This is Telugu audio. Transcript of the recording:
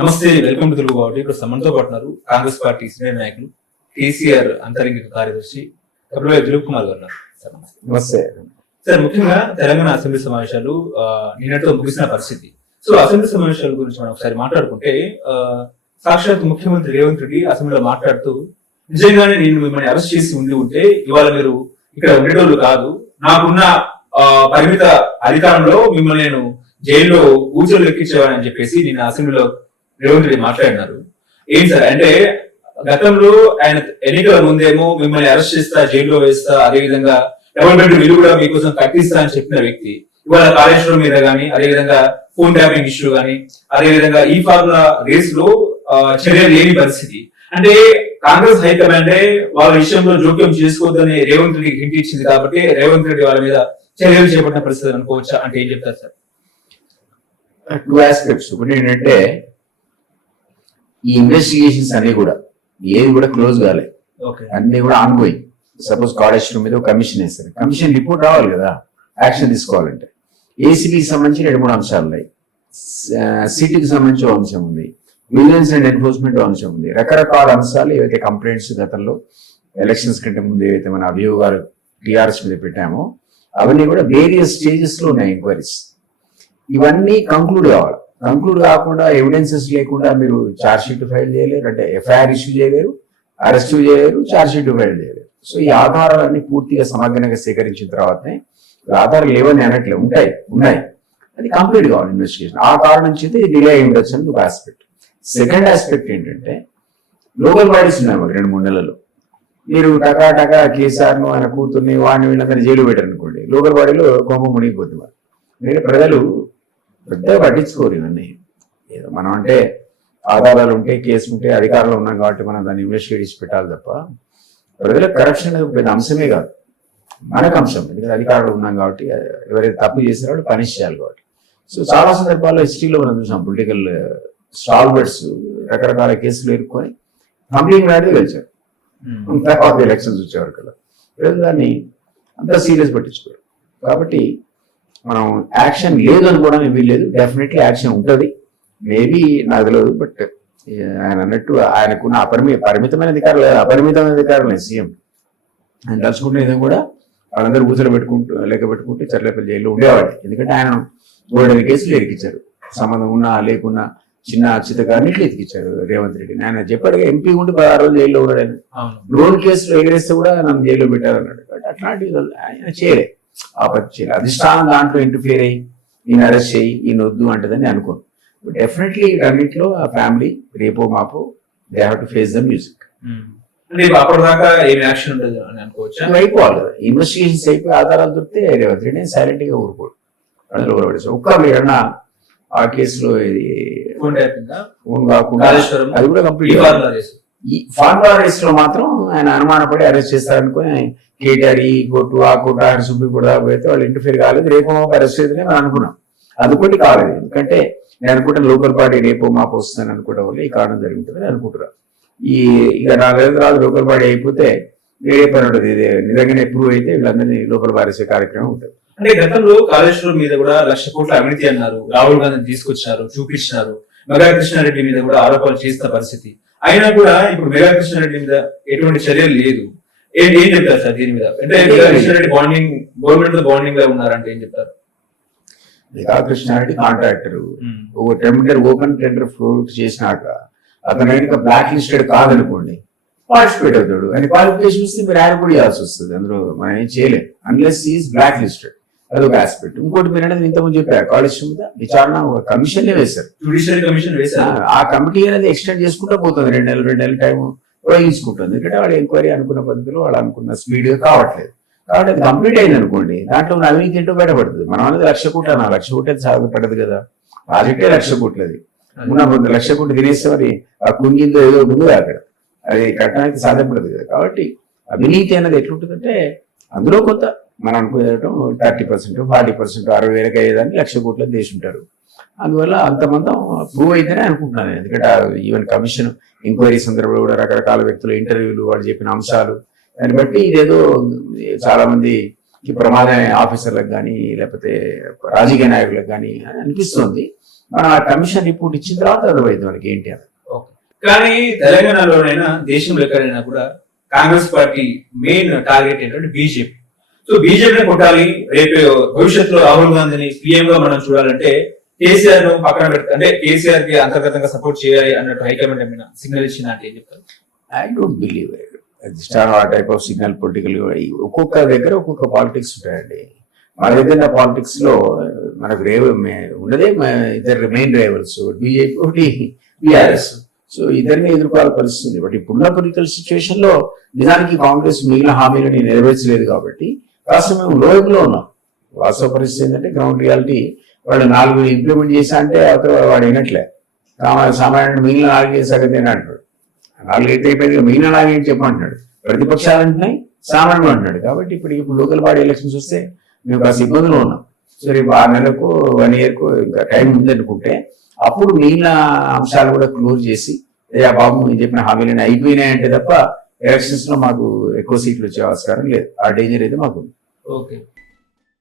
నమస్తే, వెల్కమ్ టు తెలుగు బాబు. ఇప్పుడు మనతో పాటున్నారు కాంగ్రెస్ పార్టీ సీనియర్ నాయకులు కేసీఆర్ అంతరంగిక కార్యదర్శి దిలీప్ కుమార్ గారు. నమస్తే సార్, ముఖ్యంగా తెలంగాణ అసెంబ్లీ సమావేశాలు నిన్నటితో ముగిసిన పరిస్థితి. సో అసెంబ్లీ సమావేశాల గురించి మనం ఒకసారి మాట్లాడుకుంటే సాక్షాత్ ముఖ్యమంత్రి రేవంత్ రెడ్డి అసెంబ్లీలో మాట్లాడుతూ, నిజంగానే నేను మిమ్మల్ని అరెస్ట్ చేసి ఉంటే ఇవాళ మీరు ఇక్కడ ఉండేటోళ్ళు కాదు, నాకున్న పరిమిత అధికారంలో మిమ్మల్ని నేను జైల్లో ఊచలు ఎక్కించేవాడని చెప్పేసి నిన్న అసెంబ్లీలో రేవంత్ రెడ్డి మాట్లాడినారు. ఏం సార్ అంటే, గతంలో ఆయన ఎన్నికల ముందేమో మిమ్మల్ని అరెస్ట్ చేస్తా, జైల్లో వేస్తా, అదే విధంగా డబుల్ బెడ్రూమ్ ఇల్లు కూడా మీకోసం కట్టిస్తా అని చెప్పిన వ్యక్తి ఇవాళ కాళేశ్వరం మీద గానీ, అదేవిధంగా ఫోన్ ట్యాపింగ్ ఇష్యూ గానీ, అదేవిధంగా ఈ ఫార్ములా రేస్ లో చర్యలు లేని పరిస్థితి. అంటే కాంగ్రెస్ హైకమాండే వాళ్ళ విషయంలో జోక్యం చేసుకోవద్దని రేవంత్ రెడ్డికి హింట్ ఇచ్చింది కాబట్టి రేవంత్ రెడ్డి వాళ్ళ మీద చర్యలు చేపట్టిన పరిస్థితి అనుకోవచ్చా? అంటే ఏం చెప్తారు సార్? Two aspects. ఒకటి ఏంటంటే, ఈ ఇన్వెస్టిగేషన్స్ అన్ని కూడా ఏది కూడా క్లోజ్ కాలేదు, అన్ని కూడా ఆన్ గోయింగ్. సపోజ్ కాళేశ్వరం మీద కమిషన్ వేస్తారు, కమిషన్ రిపోర్ట్ రావాలి కదా యాక్షన్ తీసుకోవాలంటే. ఏసీబీకి సంబంధించి 2-3 అంశాలు ఉన్నాయి, సిటీకి సంబంధించి అంశం ఉంది, విజిలెన్స్ అండ్ ఎన్ఫోర్స్మెంట్ అంశం ఉంది. రకరకాల అంశాలు ఏవైతే కంప్లైంట్స్ గతంలో ఎలక్షన్స్ కంటే ముందు ఏవైతే మన అభియోగాలు టీఆర్ఎస్ మీద పెట్టామో అవన్నీ కూడా వేరియస్ స్టేజెస్ లో ఉన్నాయి ఎంక్వైరీస్. ఇవన్నీ కంక్లూడ్ కావాలి. కంక్లూడ్ కాకుండా ఎవిడెన్సెస్ లేకుండా మీరు ఛార్జ్ షీట్ ఫైల్ చేయలేరు, అంటే ఎఫ్ఐఆర్ ఇష్యూ చేయలేరు, అరెస్ట్ చేయలేరు, ఛార్జ్ షీట్ ఫైల్ చేయలేరు. సో ఈ ఆధారాలన్నీ పూర్తిగా సమగ్రంగా సేకరించిన తర్వాతనే, ఆధారాలు ఏవని అనట్లే ఉన్నాయి, అది కంప్లీట్ కావాలి ఇన్వెస్టిగేషన్. ఆ కారణం నుంచి డిలే అయి ఉండొచ్చు అని ఒక ఆస్పెక్ట్. సెకండ్ ఆస్పెక్ట్ ఏంటంటే, లోకల్ బాడీస్ ఉన్నాయి మాకు 2-3 నెలల్లో. మీరు టకా కేసీఆర్ ను, ఆయన కూతుర్ని, వాడిని వీళ్ళందరినీ జైలు పెట్టారు అనుకోండి, లోకల్ బాడీలో కొంప మునిగిపోతుంది. మరి మీరు ప్రజలు పెద్దగా పట్టించుకోరు ఇవన్నీ. ఏదో మనం అంటే ఆధారాలు ఉంటే, కేసు ఉంటే, అధికారంలో ఉన్నాం కాబట్టి మనం దాన్ని ఇన్వెస్టిగేట్ చేసి పెట్టాలి తప్ప, ప్రజలకు కరప్షన్ పెద్ద అంశమే కాదు, మనకు అంశం. ఎందుకంటే అధికారంలో ఉన్నాం కాబట్టి ఎవరైతే తప్పు చేసిన వాళ్ళు పనిష్ చేయాలి కాబట్టి. సో చాలా సందర్భాల్లో హిస్టరీలో మనం చూసాం, పొలిటికల్ స్టాల్వర్డ్స్ రకరకాల కేసులు ఎదుర్కొని కంప్లీట్ మ్యారేజ్ గెలిచారు. తర్వాత ఎలక్షన్స్ వచ్చేవారు కదా, దాన్ని అంత సీరియస్ పట్టించుకోరు. కాబట్టి మనం యాక్షన్ లేదు అనుకోవడం ఏమీ లేదు, డెఫినెట్లీ యాక్షన్ ఉంటుంది. మేబీ నాకు తెలియదు, బట్ ఆయన అన్నట్టు ఆయనకున్న పరిమితమైన అధికారులు, అపరిమితమైన అధికారులు సీఎం. ఆయన తలుచుకుంటే ఏదో కూడా వాళ్ళందరూ ఊసలు లెక్క పెట్టుకుంటే చర్లపల్లి జైల్లో ఉండేవాడు. ఎందుకంటే ఆయన 3 కేసులు ఎరికిచ్చారు, సంబంధం ఉన్నా లేకున్నా, చిన్న చిత్తగారిని ఎతికిచ్చారు రేవంత్ రెడ్డి. ఆయన చెప్పాడు, ఎంపీ ఉండి 16 రోజులు జైల్లో ఉన్నాడు. డ్రోన్ కేసులు ఎగరేస్తే కూడా నన్ను జైల్లో పెట్టారన్నాడు. కాబట్టి అట్లాంటివి ఆయన చేయలే, ఆపత్తి చేయలేదు. అధిష్టానం దాంట్లో ఇంటర్ఫియర్ అయ్యి ఈయన అరెస్ట్ చేయి, ఈయన వద్దు అంటదని అనుకోను. డెఫినెట్లీ అన్నింటిలో ఆ ఫ్యామిలీ రేపో మాపో they have to face the music. అయిపోవాలి, ఇన్వెస్టిగేషన్స్ అయిపోయి ఆధారాలు దొరికితే రేవంత్ రెడ్డి సైలెంట్ గా ఊరుకోడు, ప్రజలు ఊరబడేసి. ఒక్క ఏమన్నా ఆ కేసులో ఫోన్ కాకుండా అది కూడా కంప్లీట్. ఈ ఫార్ములా రేస్ లో మాత్రం ఆయన అనుమానపడి అరెస్ట్ చేస్తారనుకుని కేటీఆర్ ఈ కోర్టు ఆ కోర్టు ఆయన సుప్రీంకోర్టు దాకా పోతే వాళ్ళు ఇంటర్ఫియర్ కాలేదు, రేపో మాపు అరెస్ట్ చేద్దని మనం అనుకున్నాం. అది ఒకటి కాలేదు, ఎందుకంటే నేను అనుకుంటాను లోకల్ పార్టీ రేపో మాపు వస్తుందని అనుకోవడం వల్ల ఈ కారణం జరుగుతుందని అనుకుంటున్నాను. ఇక 4 రోజులు లోకల్ బాడీ అయిపోతే వేరే పని ఉంటుంది, నిజంగానే ప్రూవ్ అయితే వీళ్ళందరినీ లోకల్ బారేసే కార్యక్రమం ఉంటుంది. అంటే గతంలో కాళేశ్వరం మీద కూడా 1,00,000 కోట్ల అవినీతి అన్నారు, రాహుల్ గాంధీని తీసుకొచ్చారు, చూపించినారు. మెగా కృష్ణారెడ్డి మీద కూడా ఆరోపణలు చేసిన పరిస్థితి అయినా కూడా ఇప్పుడు మెగా కృష్ణారెడ్డి మీద ఎటువంటి చర్యలు లేదు. ఏం చెప్తారు సార్ దీని మీద? అంటే మెగా కృష్ణారెడ్డి బాండింగ్, గవర్నమెంట్ తో బాండింగ్ లా ఉన్నారంటే ఏం చెప్తారు? Megha Krishna Reddy contractor, open tender floor చేసినాక అతను ఇంకా బ్లాక్ లిస్టెడ్ కాదనుకోండి, పార్టిసిపేట్ అవుతాడు. ఆయన క్వాలిఫికేషన్ వస్తే మీరు ఆయన కూడా చేయాల్సి వస్తుంది, అందులో మనం ఏం చేయలేం అన్లెస్ ఈజ్ బ్లాక్ లిస్టెడ్. అదొక ఆస్పెక్ట్. ఇంకోటి మీరు అనేది ఇంతకుముందు చెప్పారు, కాళేశ్వరం మీద విచారణ ఒక కమిషన్ వేశారు, జ్యుడిషియల్ కమిషన్ వేశారు. ఆ కమిటీ అనేది ఎక్స్టెండ్ చేసుకుంటూ పోతుంది, 2 నెలల టైం ఉపయోగించుకుంటుంది. ఎందుకంటే వాళ్ళు ఎంక్వైరీ అనుకున్న పద్ధతిలో వాళ్ళు అనుకున్న స్పీడ్ కావట్లేదు. కాబట్టి అది కంప్లీట్ అయింది అనుకోండి, దాంట్లో ఉన్న అవినీతి ఏంటో బయటపడుతుంది. మనం అనేది 1,00,000 కోట్లు అన్న, 1,00,000 కోట్లు అయితే సాగపడదు కదా, ప్రాజెక్టే 1,00,000 కోట్లు. అది ఉన్న 1,00,000 కోట్లు తినేస్తే మరి ఆ కుంగిందో ఏదో ముందు అక్కడ అది కట్టడానికి సాధ్యపడదు కదా. కాబట్టి అవినీతి అనేది ఎట్లుంటుందంటే, అందులో కొంత మనం అనుకునేటం 30%, 40%, 60,000 అయ్యేదాన్ని 1,00,000 కోట్లు దేశం ఉంటారు. అందువల్ల అంతమంది ప్రూవ్ అయితేనే అనుకుంటున్నాను. ఎందుకంటే ఈవెన్ కమిషన్ ఎంక్వైరీ సందర్భంలో కూడా రకరకాల వ్యక్తుల ఇంటర్వ్యూలు, వాళ్ళు చెప్పిన అంశాలు, దాన్ని బట్టి ఇదేదో చాలా మంది ప్రమాద ఆఫీసర్లకు కానీ లేకపోతే రాజకీయ నాయకులకు కానీ అనిపిస్తుంది. మన ఆ కమిషన్ రిపోర్ట్ ఇచ్చిన తర్వాత అర్థమైంది మనకి ఏంటి అని. ఓకే. కానీ తెలంగాణలోనైనా దేశంలో ఎక్కడైనా కూడా కాంగ్రెస్ పార్టీ మెయిన్ టార్గెట్ ఏంటంటే బీజేపీ. సో బీజేపీని కొట్టాలి, రేపు భవిష్యత్తులో రాహుల్ గాంధీని పీఎం గా మనం చూడాలంటే కేసీఆర్ ను పక్కన పెట్టి అంటే కేసీఆర్ కి అంతర్గతంగా సపోర్ట్ చేయాలి అన్నట్టు హైకమాండ్ ఏమైనా సిగ్నల్ ఇచ్చిన అంటే ఏం చెప్తారు? ఐ డోంట్ బిలీవ్ స్టార్ ఆ టైప్ ఆఫ్ సిగ్నల్ పొలిటికల్ ఒక్కొక్క దగ్గర ఒక్కొక్క పాలిటిక్స్ ఉంటాయండి. మన దగ్గర పాలిటిక్స్ లో మనకు ఉన్నదే ఇద్దరు మెయిన్ రైవల్స్, బీజేపీ ఒకటి బీఆర్ఎస్. సో ఇద్దరిని ఎదుర్కోవాలి పరిస్థితుంది. బట్ ఇప్పుడున్న పొలిటికల్ సిచ్యువేషన్ లో నిజానికి కాంగ్రెస్ మిగిలిన హామీలని నెరవేర్చలేదు కాబట్టి కాస్త మేము లోయలో ఉన్నాం. వాస్తవ పరిస్థితి ఏంటంటే గ్రౌండ్ రియాలిటీ వాళ్ళు 4 ఇంప్లిమెంట్ చేశా అంటే అవతల వాడు అయినట్లే. సామాన్యుడు మిగిలిన 4 చేశాకనే అంటాడు. 4 అయితే అయిపోయింది, మిగిలిన 4 ఏంటి చెప్పంటున్నాడు. ప్రతిపక్షాలు అంటున్నాయి, సామాన్యుడు అంటున్నాడు. కాబట్టి ఇప్పుడు లోకల్ బాడీ ఎలక్షన్స్ వస్తే మేము కాస్త ఇబ్బందులు ఉన్నాం. సో రేపు 6 నెలలకు 1 ఇయర్కు ఇంకా టైం ఉందనుకుంటే అప్పుడు మిగిలిన అంశాలు కూడా క్లోజ్ చేసి ఆ బాబు మీరు చెప్పిన హామీలన్నీ అయిపోయినాయంటే తప్ప ఎలక్షన్స్ లో మాకు ఎక్కువ సీట్లు వచ్చే ఆస్కారం లేదు. ఆ డేంజర్ అయితే మాకు ఉంది. ఓకే.